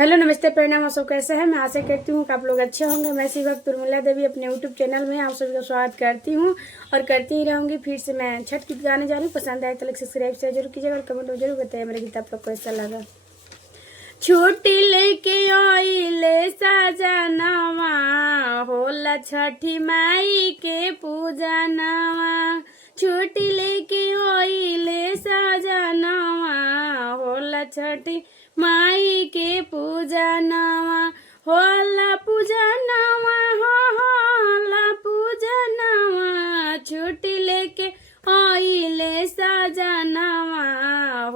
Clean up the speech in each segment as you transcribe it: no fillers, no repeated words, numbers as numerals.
Hello नमस्ते प्रणाम। आप सब कैसे हैं? मैं आशा करती हूँ कि आप लोग अच्छे होंगे। मैं शिव भक्त उर्मिला देवी अपने यूट्यूब चैनल में आप सभी का स्वागत करती हूँ और करती ही रहूँगी। फिर से मैं छठ गीत गाने जा रही हूँ। पसंद आए तो लाइक सब्सक्राइब शेयर जरूर कीजिएगा और कमेंट में जरूर बताइए मेरा गीत आप लोग को कैसा लगा। छुट्टी लेके आइले सजनवा होला छठी माई के पूजनवा। छुट्टी लेके आइले सजनवा होला छठी माई के पूजनवा। होला पूजनवा होला पूजनवा। छुट्टी लेके आइले सजनवा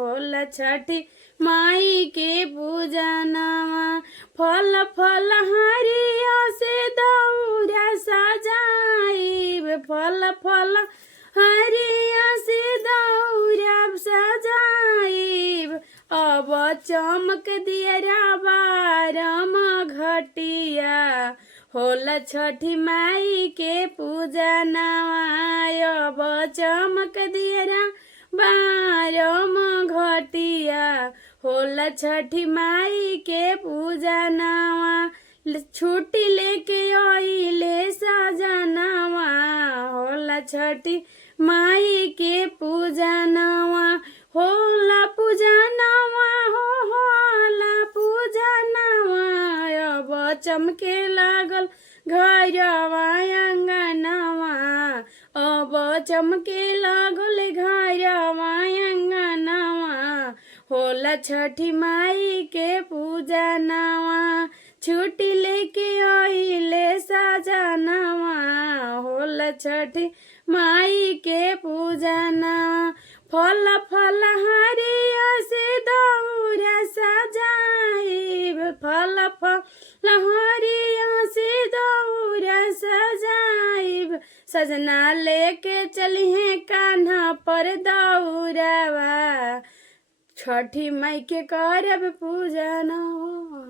होला छठी माई के पूजनवा। फल फल हरिया से दौरा सजाइब। फल फल हरिया से दौरा सजाइब। अब चमक दियरा बारम घटिया होला छठी माई के पूजनवा। अब चमक दियरा बारम घटिया होला छठी माई के पूजनवा। छुट्टी लेके आइले सजनवा होला छठी माई के पूजनवा। होला पूजनवा होला पूजनवा। अब चमके लागल घरवा अंगनवा। अब चमके लागल घरवा अंगनवा होला छठी माई के पूजनवा। छुट्टी लेके आइले सजनवा होला छठी माई के पूजनवा। फल फल हरिया से दौरा सजाइब। फल फल हरिया से दौरा सजाइब। सजना लेके चलिए कान्हा पर दौरावा छठी माई के करब पूजनवा।